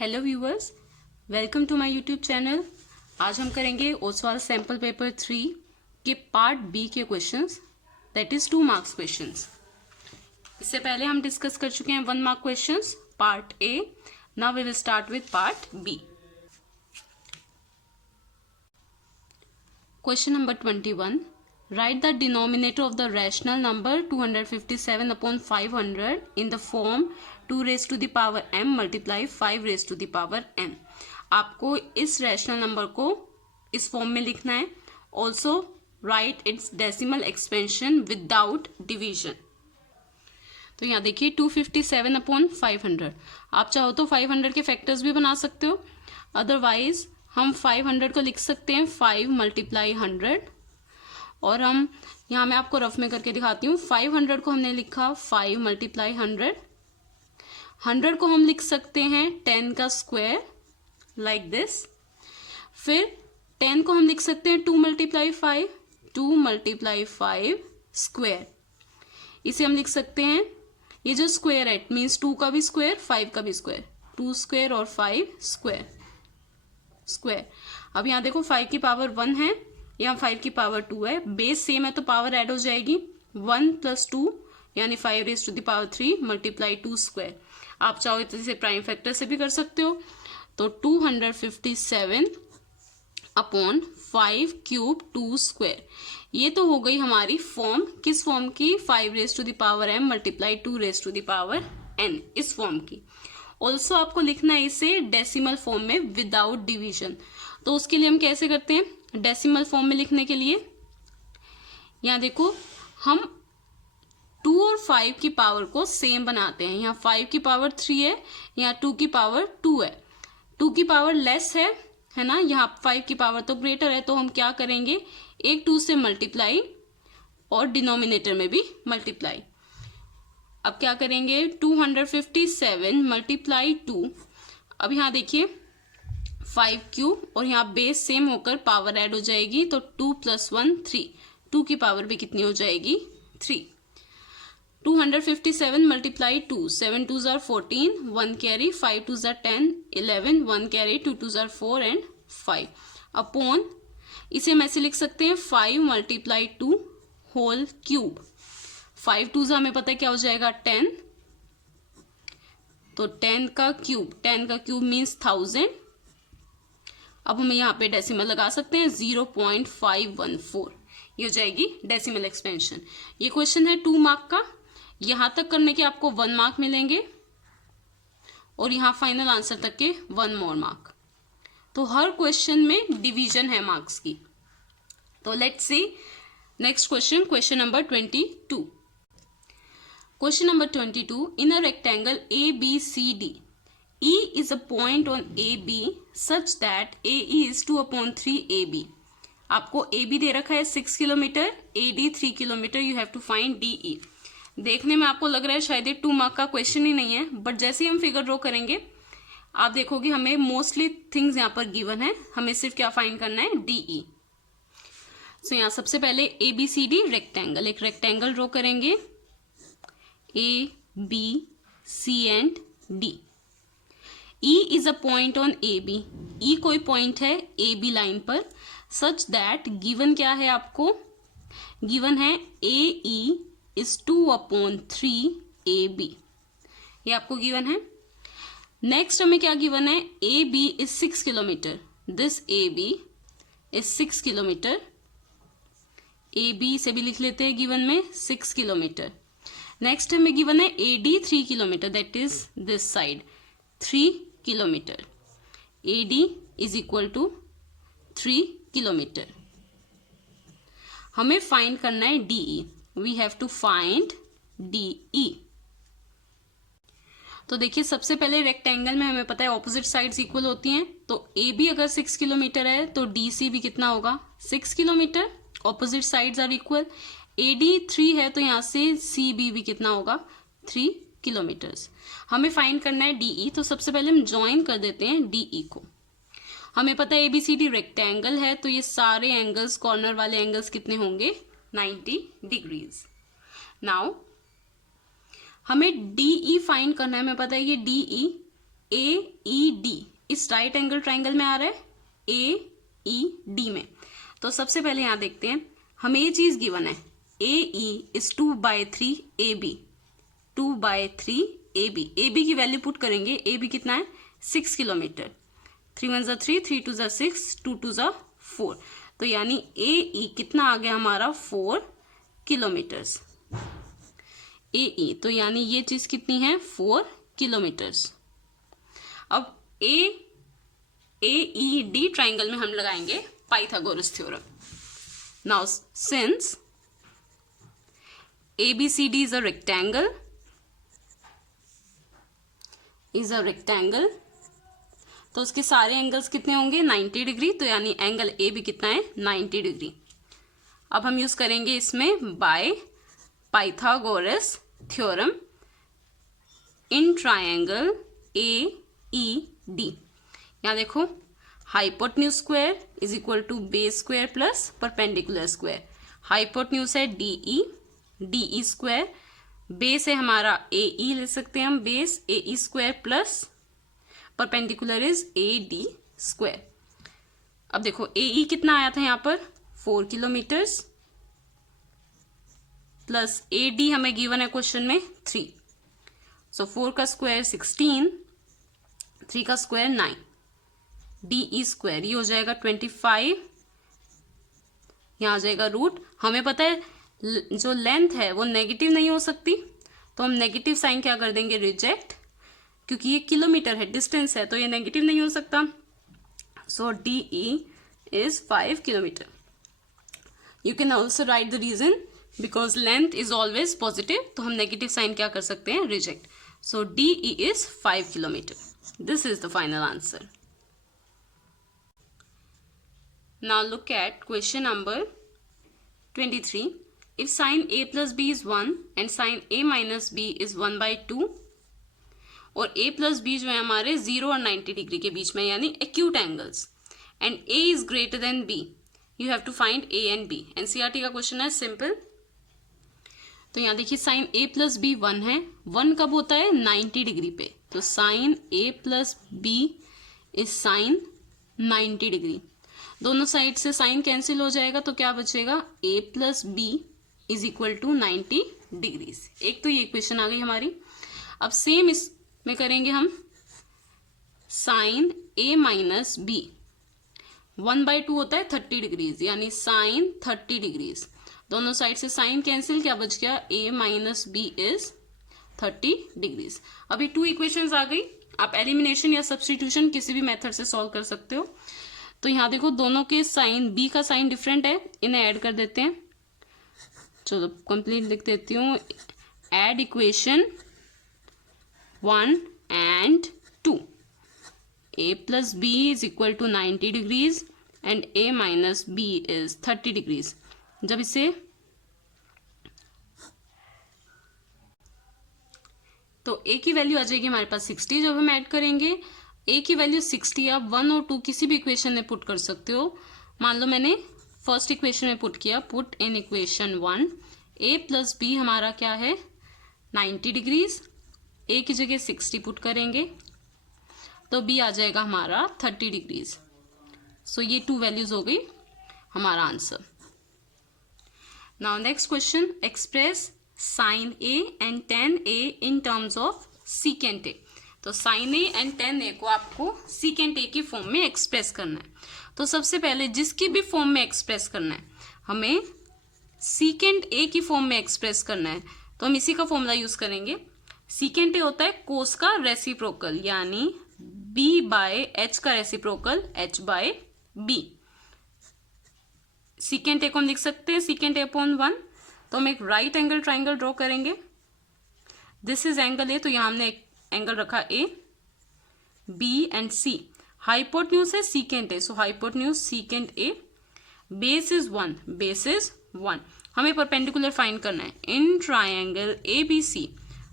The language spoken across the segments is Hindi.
Hello viewers, welcome to my YouTube channel. आज हम करेंगे ओसवाल सैम्पल पेपर 3 के पार्ट बी के questions, that is 2 marks questions. इससे पहले हम डिस्कस कर चुके हैं 1 mark questions part A. Now we will start with part B. Question number 21, write the denominator of the rational number 257 upon 500 in the form 2 raised to the power m multiply 5 raised to the power n। आपको इस रैशनल नंबर को इस फॉर्म में लिखना है। Also right it's decimal expansion without division. तो यहाँ देखिए 257 अपॉन 500। आप चाहो तो 500 के फैक्टर्स भी बना सकते हो, अदरवाइज हम 500 को लिख सकते हैं 5 मल्टीप्लाई 100। और हम यहाँ मैं आपको रफ में करके दिखाती हूँ। 500 को हमने लिखा 5 मल्टीप्लाई 100। 100 को हम लिख सकते हैं 10 का स्क्वायर लाइक दिस। फिर 10 को हम लिख सकते हैं 2 मल्टीप्लाई 5, 2 मल्टीप्लाई 5 स्क्वायर। इसे हम लिख सकते हैं, ये जो स्क्वायर है इट मीन्स 2 का भी स्क्वायर 5 का भी स्क्वायर, 2 स्क्वायर और 5 स्क्वायर स्क्वायर। अब यहाँ देखो 5 की पावर 1 है, यहाँ 5 की पावर 2 है, बेस सेम है तो पावर ऐड हो जाएगी। 1 प्लस 2 यानी 5 raise to the power 3 multiply 2 square. आप चाहो तो इसे प्राइम फैक्टर से भी कर सकते हो। तो 257 अपॉन 5 क्यूब 2 स्क्वायर। ये तो हो गई हमारी फॉर्म, किस फॉर्म की? 5 raise to the power m multiply 2 raise to the power n, इस फॉर्म की। ऑल्सो आपको लिखना है इसे डेसिमल फॉर्म में विदाउट डिवीजन। तो उसके लिए हम कैसे करते हैं? डेसिमल फॉर्म में लिखने के लिए यहाँ देखो हम 2 और 5 की पावर को सेम बनाते हैं। यहाँ 5 की पावर 3 है, यहाँ 2 की पावर 2 है। 2 की पावर लेस है ना, यहाँ 5 की पावर तो ग्रेटर है। तो हम क्या करेंगे, एक 2 से मल्टीप्लाई और डिनोमिनेटर में भी मल्टीप्लाई। अब क्या करेंगे, 257 मल्टीप्लाई 2। अब यहाँ देखिए 5 क्यूब और यहाँ बेस सेम होकर पावर ऐड हो जाएगी। तो 2 प्लस 1 3, 2 की पावर भी कितनी हो जाएगी? 3। 257 multiply 2, 7 2 jar 14, 1 carry, 5 2 jar 10, 11, 1 carry, 2 2 jar 4 and 5 upon, इसे हम ऐसे लिख सकते हैं 5 मल्टीप्लाई 2 होल क्यूब। 5 2 जार हमें पता है क्या हो जाएगा 10, तो 10 का क्यूब मीन्स 1000। अब हम यहाँ पे डेसिमल लगा सकते हैं 0.514, ये हो जाएगी डेसिमल एक्सपेंशन। ये क्वेश्चन है 2 मार्क का। यहां तक करने के आपको 1 मार्क मिलेंगे और यहाँ फाइनल आंसर तक के 1 मोर मार्क। तो हर क्वेश्चन में डिवीजन है मार्क्स की। तो let's see next question, question number 22। Question number 22, in a rectangle ABCD, E is a point on AB such that AE is 2/3 AB। आपको AB दे रखा है 6 kilometre, AD 3 kilometre, you have to find DE। देखने में आपको लग रहा है शायद ये 2 मार्क का क्वेश्चन ही नहीं है, बट जैसे ही हम फिगर ड्रॉ करेंगे आप देखोगे हमें मोस्टली थिंग्स यहाँ पर गिवन है, हमें सिर्फ क्या फाइंड करना है? DE। सो यहाँ सबसे पहले ABCD रेक्टेंगल, एक रेक्टेंगल ड्रॉ करेंगे ABC and D। E is a point on AB, E कोई पॉइंट है AB लाइन पर, सच दैट गिवन क्या है आपको? गिवन है AE is 2/3 AB, ये आपको गिवन है। नेक्स्ट हमें क्या गिवन है? AB is 6 kilometre, this AB is 6 kilometre. AB से भी लिख लेते हैं गिवन में 6 किलोमीटर। नेक्स्ट हमें गिवन है AD 3 kilometre, that is this side 3 kilometre. AD is equal to 3 kilometre. हमें फाइंड करना है DE, we have to find DE। तो देखिए सबसे पहले रेक्टेंगल में हमें पता है ऑपोजिट साइड्स इक्वल होती हैं। तो AB अगर 6 किलोमीटर है तो DC भी कितना होगा? 6 kilometre. Opposite sides are equal. AD 3 है तो यहाँ से CB भी कितना होगा? 3 किलोमीटर्स। हमें फाइंड करना है DE। तो सबसे पहले हम ज्वाइन कर देते हैं DE को। हमें पता है ABCD रेक्टेंगल है तो ये सारे एंगल्स, कॉर्नर वाले एंगल्स कितने होंगे? 90 डिग्रीज। नाउ हमें DE फाइंड करना है। हमें पता है ये DE AED इस राइट एंगल ट्राइंगल में आ रहा है, AED में। तो सबसे पहले यहां देखते हैं, हमें ये चीज गिवन है, AE is 2/3 AB, 2/3 AB। AB की वैल्यू पुट करेंगे, AB कितना है 6 किलोमीटर, 3 1 3, 3 2 6, 2 2 4। तो यानी AE कितना आ गया हमारा 4 किलोमीटर्स, AE। तो यानी ये चीज कितनी है 4 किलोमीटर्स। अब AED ट्राइंगल में हम लगाएंगे Pythagoras theorem. Now since ABCD is a rectangle, तो उसके सारे एंगल्स कितने होंगे 90 डिग्री। तो यानी एंगल ए भी कितना है 90 डिग्री। अब हम यूज करेंगे इसमें by Pythagoras theorem in triangle AED। यहां देखो, hypotenuse square is equal to base square plus perpendicular square. Hypotenuse है DE स्क्वायर, बेस है हमारा AE, ले सकते हैं हम base AE square plus perpendicular is AD square. अब देखो AE कितना आया था यहाँ पर 4 किलोमीटर्स प्लस AD हमें गिवन है क्वेश्चन में 3। सो 4 का स्क्वायर 16, 3 का स्क्वायर 9, DE स्क्वायर ये हो जाएगा 25, यहाँ आ जाएगा रूट। हमें पता है जो लेंथ है वो नेगेटिव नहीं हो सकती, तो हम नेगेटिव साइन क्या कर देंगे रिजेक्ट, क्योंकि ये किलोमीटर है, डिस्टेंस है, तो ये नेगेटिव नहीं हो सकता। So DE is 5 kilometre. You can also write the reason, because length is always positive, तो हम नेगेटिव साइन क्या कर सकते हैं reject. So DE is 5 kilometre. This is the final answer. Now look at question number 23. If sin A plus B is 1 and sin A minus B is 1/2 और A plus B जो है हमारे 0 और 90 डिग्री के बीच में, यानी acute angles, and A is greater than B, you have to find A and B. NCERT का क्वेश्चन है, सिंपल। तो यहाँ देखिए साइन A plus B 1 है, 1 कब होता है 90 डिग्री पे, तो sine A plus B is sine 90 degree. दोनों साइड से साइन कैंसिल हो जाएगा, तो क्या बचेगा A plus B is equal to 90 degrees. एक तो ये इक्वेशन आ गई हमारी। अब सेम इसमें करेंगे हम, साइन A माइनस B 1/2 होता है 30 डिग्रीज, यानी साइन 30 डिग्रीज। दोनों साइड से साइन कैंसिल, क्या बच गया A minus B is 30 degrees. अभी 2 इक्वेशंस आ गई। आप एलिमिनेशन या सब्स्टिट्यूशन किसी भी मेथड से सॉल्व कर सकते हो। तो यहाँ देखो दोनों के साइन, B का साइन डिफरेंट है, इन्हें ऐड कर देते हैं। चलो कंप्लीट लिख देती हूँ, add equation 1 and 2, A plus B is equal to 90 degrees and A minus B is 30 degrees। जब इसे तो A की वैल्यू आ जाएगी हमारे पास 60, जब हम ऐड करेंगे A की वैल्यू 60, आप 1 और 2 किसी भी इक्वेशन में पुट कर सकते हो। मान लो मैंने फर्स्ट इक्वेशन में पुट किया, put in equation 1, A plus B हमारा क्या है 90 डिग्रीज, A की जगह 60 पुट करेंगे तो B आ जाएगा हमारा 30 डिग्रीज। सो ये 2 वैल्यूज हो गई हमारा answer. Now next question, express sine A and tan A in terms of secant A। तो sine A and tan A को आपको सीकेंट A की फॉर्म में एक्सप्रेस करना है। तो सबसे पहले जिसकी भी फॉर्म में एक्सप्रेस करना है, हमें सीकेंट A की फॉर्म में एक्सप्रेस करना है, तो हम इसी का फॉर्मूला यूज करेंगे। सीकेंट A होता है कोस का रेसिप्रोकल, यानी B/H का रेसिप्रोकल H/B। सीकेंट A को हम लिख सकते हैं सीकेंट A/1। तो हम एक राइट एंगल ट्राइंगल ड्रॉ करेंगे। दिस इज एंगल A, तो यहां हमने एक एंगल रखा A, B and C। Hypotenuse है secant A, so hypotenuse secant A। Base is 1, base is 1। हमें परपेंडिकुलर फाइंड करना है इन ट्राइंगल ABC।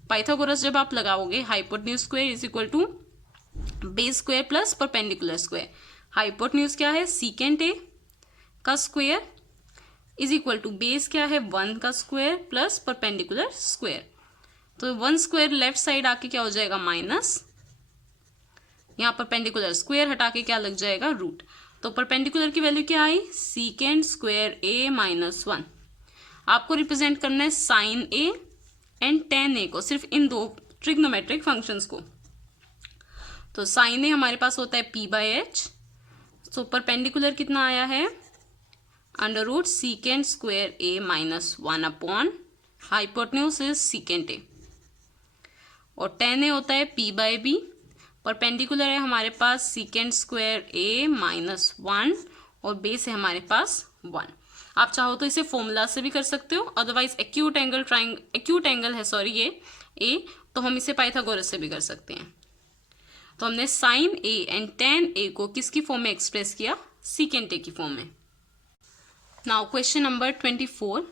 पाइथागोरस जब आप लगाओगे, hypotenuse square is equal to base square plus perpendicular square. Hypotenuse क्या है सीकेंट A का square is equal to base क्या है 1 का स्क्वायर प्लस परपेंडिकुलर स्क्वायर। तो 1 स्क्वायर लेफ्ट साइड आके क्या हो जाएगा माइनस, यहाँ परपेंडिकुलर स्क्वायर हटा के क्या लग जाएगा, रूट। तो परपेंडिकुलर की वैल्यू क्या आई, सीकेंड स्क्वायर ए माइनस 1। आपको रिप्रेजेंट करना है साइन ए एंड टेन ए को, सिर्फ इन दो ट्रिग्नोमेट्रिक फंक्शंस को। तो साइन ए हमारे पास होता है P by H. So perpendicular कितना आया है, under root secant square A minus 1 upon hypotenuse is secant A, और टेन ए होता है पी बाई बी। परपेंडिकुलर है हमारे पास सीकेंड स्क्वायर ए माइनस 1 और बेस है हमारे पास 1। आप चाहो तो इसे फॉर्मूला से भी कर सकते हो, अदरवाइज एक्यूट एंगल है सॉरी ये ए, तो हम इसे पाइथागोरस से भी कर सकते हैं। तो हमने साइन ए एंड टेन ए को किसकी फॉर्म में एक्सप्रेस किया, सीकेंट ए की फॉर्म में। Now question number 24,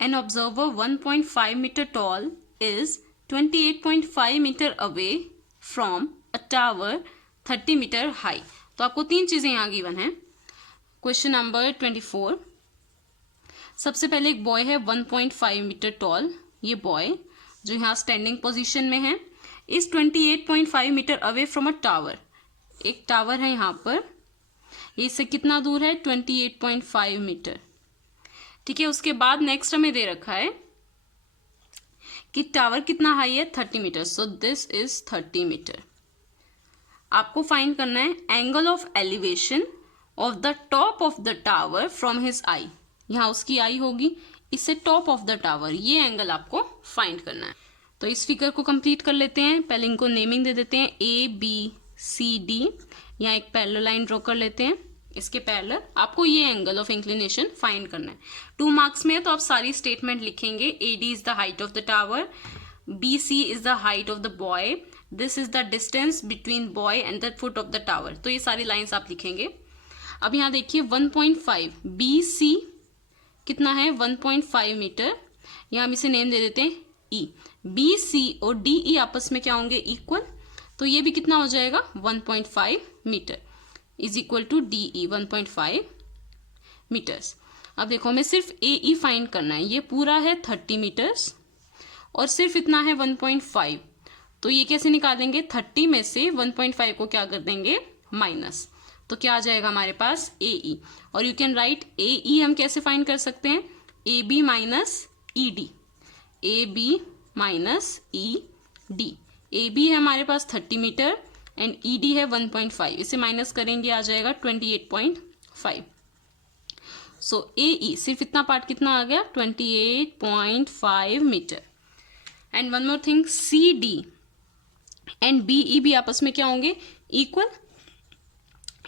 an observer 1.5 metre tall is 28.5 metre away from a tower 30 metre high. तो आपको तीन चीजें यहाँ गिवन है। क्वेश्चन नंबर 24, सबसे पहले एक बॉय है 1.5 मीटर टॉल, ये बॉय जो यहाँ स्टैंडिंग पोजीशन में है, is 28.5 metre away from a tower. एक टावर है यहाँ पर, ये इससे कितना दूर है, 28.5 मीटर। ठीक है, उसके बाद नेक्स्ट हमें दे रखा है कि टावर कितना हाई है, 30 metre. So this is 30 metre. आपको फाइंड करना है angle of elevation of the top of the tower from his eye. यहाँ उसकी आई होगी, इससे टॉप ऑफ द टावर, ये एंगल आपको फाइंड करना है। तो इस फिगर को कंप्लीट कर लेते हैं। पहले इनको नेमिंग दे देते हैं, ए बी सी डी। यहाँ एक पैरेलल लाइन ड्रॉ कर लेते हैं, इसके पैरेलल आपको ये एंगल ऑफ इंक्लिनेशन फाइंड करना है। 2 मार्क्स में है तो आप सारी स्टेटमेंट लिखेंगे। A D is the height of the tower, B C is the height of the boy, this is the distance between boy and the foot of the tower. तो ये सारी लाइन्स आप लिखेंगे। अब यहाँ देखिए 1.5, बी सी कितना है, 1.5 मीटर। यहाँ हम इसे नेम दे देते हैं ई। बी सी और डी ई आपस में क्या होंगे, इक्वल। तो ये भी कितना हो जाएगा, 1.5 metre is equal to D E 1.5 metres. अब देखो हमें सिर्फ ए ई फाइंड करना है, ये पूरा है 30 मीटर्स और सिर्फ इतना है 1.5। तो ये कैसे निकालेंगे, 30 में से 1.5 को क्या कर देंगे, माइनस। तो क्या आ जाएगा हमारे पास, ए ई। और you can write A E हम कैसे फाइंड कर सकते हैं, A B minus E D, A B minus E D. A B है हमारे पास 30 मीटर एंड ई डी है 1.5, इसे माइनस करेंगे आ जाएगा 28.5। सो ए ई सिर्फ इतना पार्ट कितना आ गया, 28.5 metre. And one more thing, C D and B E भी आपस में क्या होंगे, इक्वल,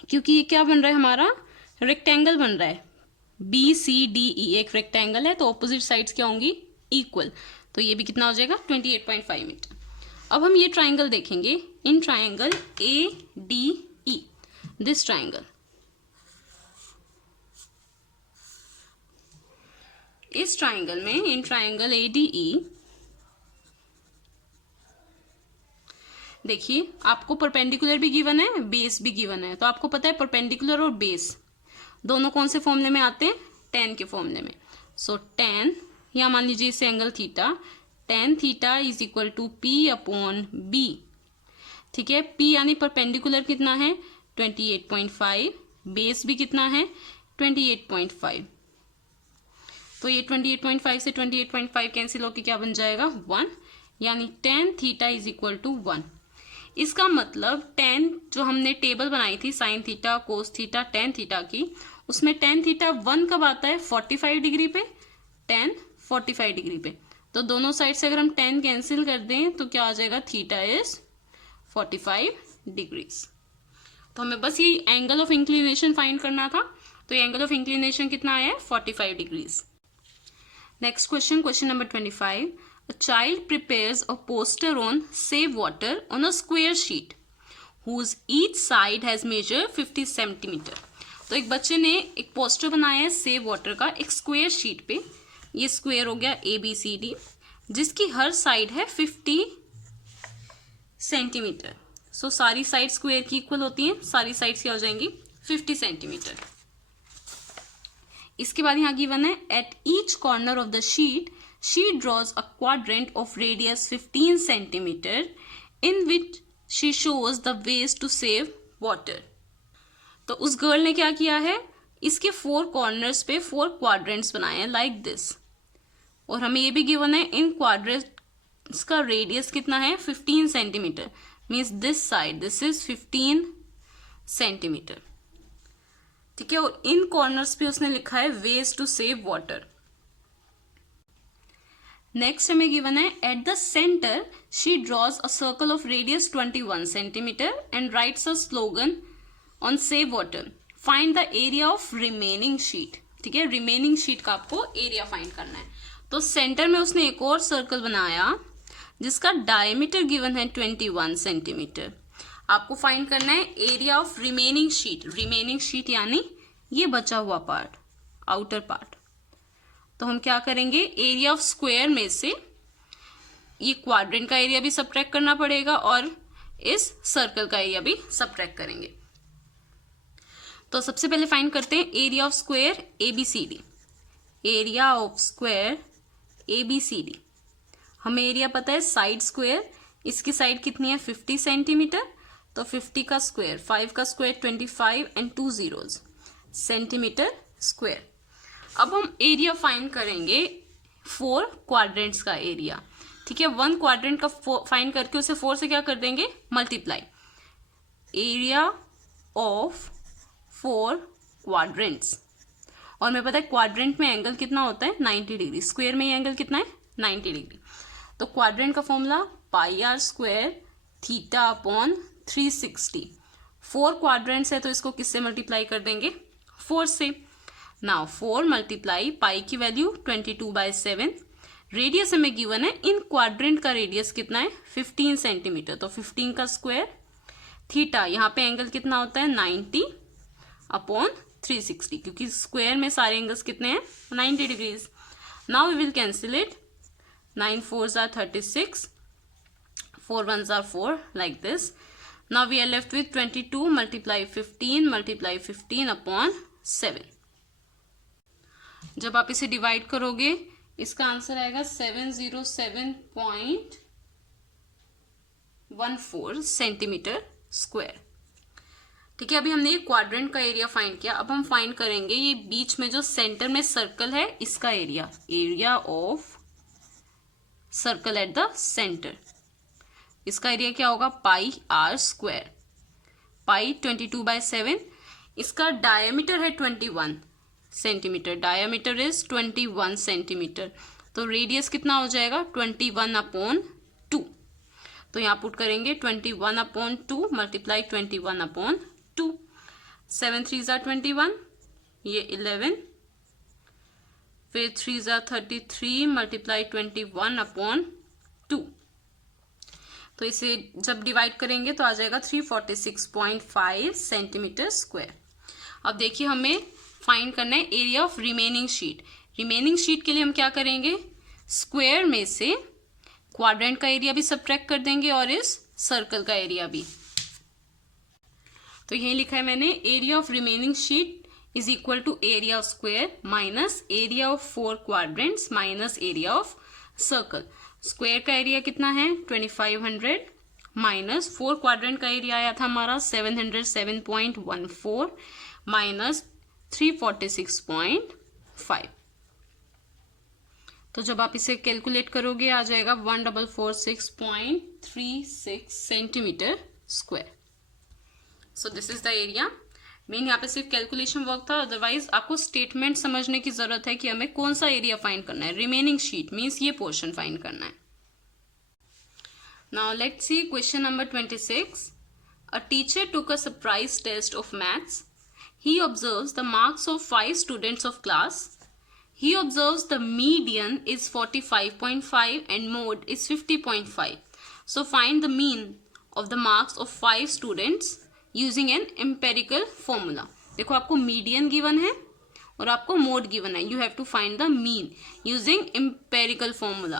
क्योंकि ये क्या बन रहा है, हमारा रेक्टेंगल बन रहा है। बी सी डी ई एक रेक्टेंगल है, तो ऑपोजिट साइड्स क्या होंगी, इक्वल। तो ये भी कितना हो जाएगा, 28.5 मीटर। अब हम ये ट्राइंगल देखेंगे, in triangle A D E, this triangle, इस ट्राइंगल में, in triangle A D E, देखिए आपको परपेंडिकुलर भी गिवन है, बेस भी गिवन है। तो आपको पता है परपेंडिकुलर और बेस दोनों कौन से फॉर्मूले में आते हैं, टेन के फॉर्मूले में। सो टेन, या मान लीजिए इसे angle theta, tan theta is equal to P upon B. ठीक है, पी यानी परपेंडिकुलर कितना है, 28.5, बेस भी कितना है, 28.5। तो ये 28.5 से 28.5 कैंसिल होकर क्या बन जाएगा, 1, यानी tan theta is equal to 1। इसका मतलब टेन जो हमने टेबल बनाई थी sine theta, cos theta, tan theta की, उसमें टेन थीटा 1 कब आता है, 45 डिग्री पे, टेन 45 डिग्री पे। तो दोनों साइड से अगर हम 10 कैंसिल कर दें तो क्या आ जाएगा, थीटा इज 45 डिग्रीज। तो हमें बस ये एंगल ऑफ इंक्लिनेशन फाइंड करना था। तो ये एंगल ऑफ इंक्लिनेशन कितना आया है, 45 degrees. Next question, question number 25, a child prepares a poster on save water on a square sheet whose each side has measured 50 centimetre. तो एक बच्चे ने एक पोस्टर बनाया है सेव वाटर का एक स्क्वायर शीट पे, ये स्क्वायर हो गया ए बी सी डी, जिसकी हर साइड है 50 सेंटीमीटर। सो सारी साइड स्क्वायर की इक्वल होती हैं, सारी साइड्स क्या हो जाएंगी, 50 सेंटीमीटर। इसके बाद यहाँ गिवन है, at each corner of the sheet she draws a quadrant of radius 15 centimeter in which she shows the ways to save water. तो उस गर्ल ने क्या किया है, इसके 4 कॉर्नर्स पे 4 क्वाड्रेंट्स बनाए हैं लाइक दिस। और हमें ये भी गिवन है इन क्वाड्रेंट्स का रेडियस कितना है 15 centimetre, means this side this is 15 centimetre. ठीक है, और इन कॉर्नर्स पे उसने लिखा है ways to save water. Next हमें गिवन है at the centre she draws a circle of radius 21 centimetre and writes a slogan on save water, find the area of remaining sheet. ठीक है, रिमेनिंग शीट का आपको एरिया फाइंड करना है। तो सेंटर में उसने एक और सर्कल बनाया जिसका डायमीटर गिवन है 21 सेंटीमीटर। आपको फाइंड करना है area of remaining sheet. Remaining sheet यानी ये बचा हुआ पार्ट, आउटर पार्ट। तो हम क्या करेंगे, एरिया ऑफ स्क्वायर में से ये क्वाड्रेंट का एरिया भी सबट्रैक्ट करना पड़ेगा और इस सर्कल का एरिया भी सबट्रैक्ट करेंगे। तो सबसे पहले फाइंड करते हैं area of square ABCD। Area of square ABCD, हमें एरिया पता है साइड स्क्वायर, इसकी साइड कितनी है 50 सेंटीमीटर, तो 50 का स्क्वायर, 5 का square 25 and 2 zeros centimetre square. अब हम एरिया फाइंड करेंगे 4 क्वाड्रेंट्स का एरिया। ठीक है, 1 क्वाड्रेंट का फाइंड करके उसे 4 से क्या कर देंगे, मल्टीप्लाई। एरिया ऑफ 4 क्वाड्रेंट्स, और हमें पता है क्वाड्रेंट में एंगल कितना होता है 90 डिग्री, स्क्वायर में ये एंगल कितना है 90 डिग्री। तो क्वाड्रेंट का formula pi R square theta upon 360। 4 quadrants है तो इसको किससे मल्टीप्लाई कर देंगे 4 से। नाउ 4 मल्टीप्लाई पाई की वैल्यू 22/7, रेडियस हमें गिवन है, इन क्वाड्रेंट का रेडियस कितना है 15 सेंटीमीटर, तो 15 का स्क्वायर, थीटा यहाँ पे एंगल कितना होता है 90 अपॉन 360, क्योंकि स्क्वायर में सारे एंगल्स कितने हैं 90 degrees. Now we will cancel it, 9 4s are 36, 4 1s are 4 like this. Now we are left with 22 multiply 15 upon 7. जब आप इसे डिवाइड करोगे इसका आंसर आएगा 707.14 सेंटीमीटर स्क्वायर। ठीक है, अभी हमने ये क्वाड्रेंट का एरिया फाइंड किया। अब हम फाइंड करेंगे ये बीच में जो सेंटर में सर्कल है इसका area, area of circle eight the centre. इसका एरिया क्या होगा पाई आर स्क्वायर, पाई 22/7, इसका डायमीटर है 21 सेंटीमीटर, डायमीटर इज 21 सेंटीमीटर, तो रेडियस कितना हो जाएगा 21/2। तो यहाँ पुट करेंगे 21/2 मल्टीप्लाई 21/2, 7 3s are 21, ये 11, फिर 3s are 33 मल्टीप्लाई 21/2। तो इसे जब डिवाइड करेंगे तो आ जाएगा 346.5 सेंटीमीटर स्क्वायर। अब देखिए हमें फाइंड करना है area of remaining sheet. Remaining sheet के लिए हम क्या करेंगे, स्क्वायर में से क्वाड्रेंट का एरिया भी सबट्रैक्ट कर देंगे और इस सर्कल का एरिया भी। तो यही लिखा है मैंने, area of remaining sheet is equal to area of square minus area of 4 quadrants minus area of circle. Square का एरिया कितना है 2500 माइनस 4 क्वाड्रेंट का एरिया आया था हमारा 707.14 माइनस 346.5। तो जब आप इसे कैलकुलेट करोगे आ जाएगा 1446.36 centimetre square. So this is the area. Main यहाँ पे सिर्फ कैलकुलेशन वर्क था, अदरवाइज आपको स्टेटमेंट समझने की जरूरत है कि हमें कौन सा एरिया फाइंड करना है। रिमेनिंग शीट मीन्स ये पोर्शन फाइंड करना है। Now let's see question number 26। A teacher took a surprise test of maths. He observes the marks of 5 students of class. He observes the median is 45.5 and mode is 50.5. So find the mean of the marks of 5 students using an empirical formula. देखो आपको मीडियन गिवन है और आपको मोड गिवन है, you have to find the mean using empirical formula.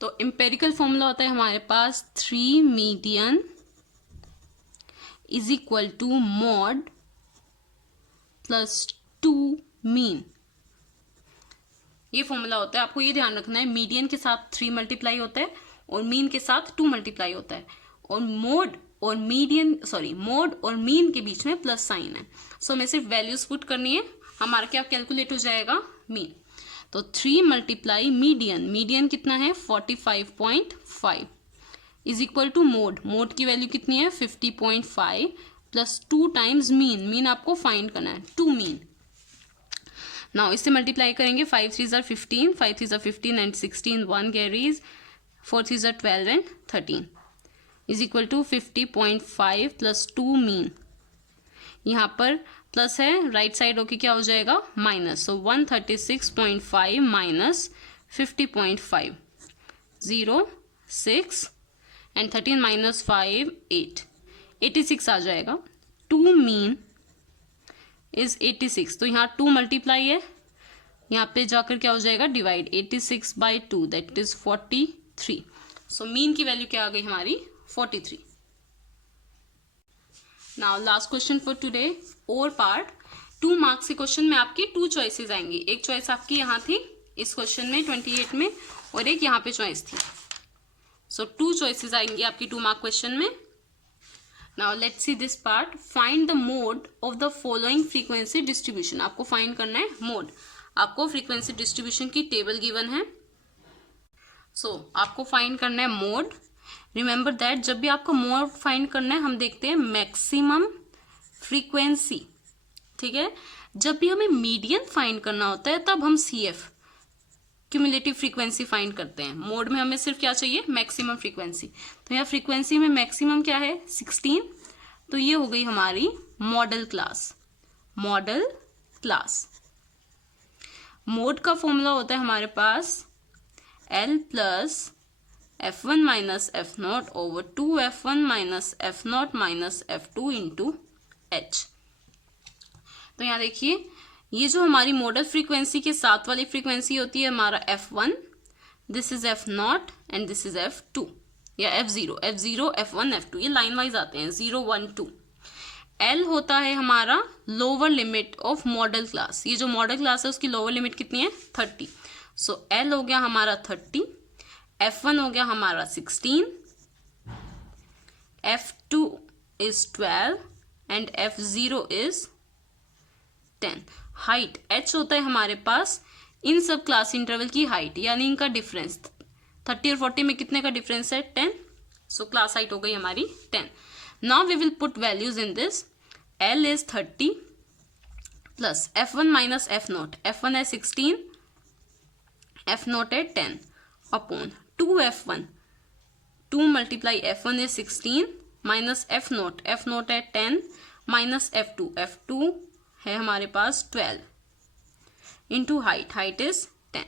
तो एम्पेरिकल फॉर्मूला होता है हमारे पास 3 median is equal to mode plus 2 mean. ये फॉर्मूला होता है, आपको ये ध्यान रखना है मीडियन के साथ 3 मल्टीप्लाई होता है और मीन के साथ 2 मल्टीप्लाई होता है, और मोड और मीन के बीच में प्लस साइन है। सो हमें सिर्फ वैल्यूज पुट करनी है, हमारा क्या कैलकुलेट हो जाएगा, मीन। तो 3 मल्टीप्लाई मीडियन कितना है 45.5 इज इक्वल टू मोड की वैल्यू कितनी है 50.5 प्लस 2 टाइम्स मीन आपको फाइंड करना है, 2 मीन। नाउ इससे मल्टीप्लाई करेंगे, 5 3 are 15, 5 3 are 15 and 16, 1 carries, 4 3 are 12 and 13 is equal to 50.5 plus 2 mean. यहाँ पर प्लस है, राइट साइड होके क्या हो जाएगा minus, so 136.5 minus 50.5, 0 6 and 13 minus 5 8, 86 आ जाएगा। 2 मीन इज 86, तो यहाँ 2 मल्टीप्लाई है, यहाँ पे जाकर क्या हो जाएगा divide, 86/2 that is 43। So mean की वैल्यू क्या आ गई हमारी 43। Now last question for today, और पार्ट 2 मार्क्स के क्वेश्चन में आपकी 2 चॉइसेस आएंगी। एक चॉइस आपकी यहाँ थी इस क्वेश्चन में 28 में, और एक यहाँ पे चॉइस थी। सो 2 चॉइसेस आएंगी आपकी 2 मार्क क्वेश्चन में। Now let's see this part, find the mode of the following frequency distribution. आपको फाइंड करना है मोड, आपको फ्रीक्वेंसी डिस्ट्रीब्यूशन की टेबल गिवन है। सो आपको फाइंड करना है मोड। रिमेंबर दैट जब भी आपको मोड फाइंड करना है, हम देखते हैं मैक्सिमम फ्रीक्वेंसी, ठीक है। जब भी हमें मीडियन फाइंड करना होता है तब हम CF क्यूमुलेटिव फ्रीक्वेंसी फाइंड करते हैं। मोड में हमें सिर्फ क्या चाहिए, मैक्सिमम फ्रीक्वेंसी। तो यहाँ फ्रीक्वेंसी में मैक्सिमम क्या है 16, तो ये हो गई हमारी मॉडल क्लास। मोड का फॉर्मूला होता है हमारे पास L plus F1 minus F0 over 2F1 minus F0 minus F2 into H। तो यहाँ देखिए, ये जो हमारी मॉडल फ्रीक्वेंसी के साथ वाली फ्रीक्वेंसी होती है हमारा F1, this is F0 and this is F2 या F0, F1 F2, ये लाइन वाइज आते हैं 0 1 2। L होता है हमारा lower limit of model class, ये जो मॉडल क्लास है उसकी लोअर लिमिट कितनी है 30। सो L हो गया हमारा 30, F1 हो गया हमारा 16, F2 is 12 and F0 is 10। Height H होता है हमारे पास इन सब क्लास इंटरवल की हाइट, यानी इनका डिफरेंस 30 और 40 में कितने का डिफरेंस है 10। सो क्लास हाइट हो गई हमारी 10। Now we will put values in this. L is 30 plus F1 minus F0, F1 है 16, F0 है 10 upon 2F1, 2 multiply F1 is 16 minus F0 है 10 माइनस F2 है हमारे पास 12 into height is 10।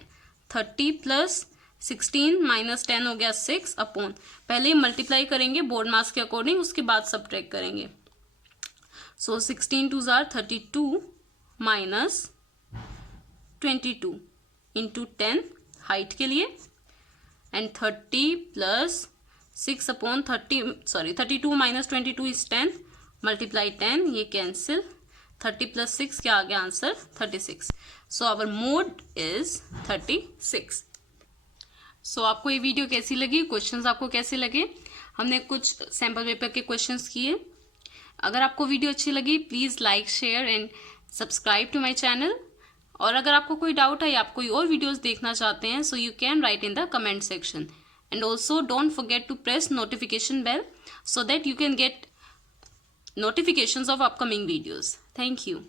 30 plus 16 minus 10 हो गया 6 अपॉन, पहले मल्टीप्लाई करेंगे बोर्ड मास के अकॉर्डिंग, उसके बाद सब्ट्रैक्ट करेंगे। So 16 2 are 32 minus 22 into 10 height के लिए, and 30 plus 6 upon 32 minus 22 is 10 multiply 10, ये कैंसिल, 30 प्लस 6 क्या आ गया answer 36। So our mode is 36। So आपको ये वीडियो कैसी लगी, क्वेश्चंस आपको कैसे लगे, हमने कुछ सैम्पल पेपर के क्वेश्चंस किए। अगर आपको वीडियो अच्छी लगी please like share and subscribe to my channel. और अगर आपको कोई डाउट है या आप कोई और वीडियोस देखना चाहते हैं, so you can write in the comment section, and also don't forget to press notification bell so that you can get notifications of upcoming videos. Thank you.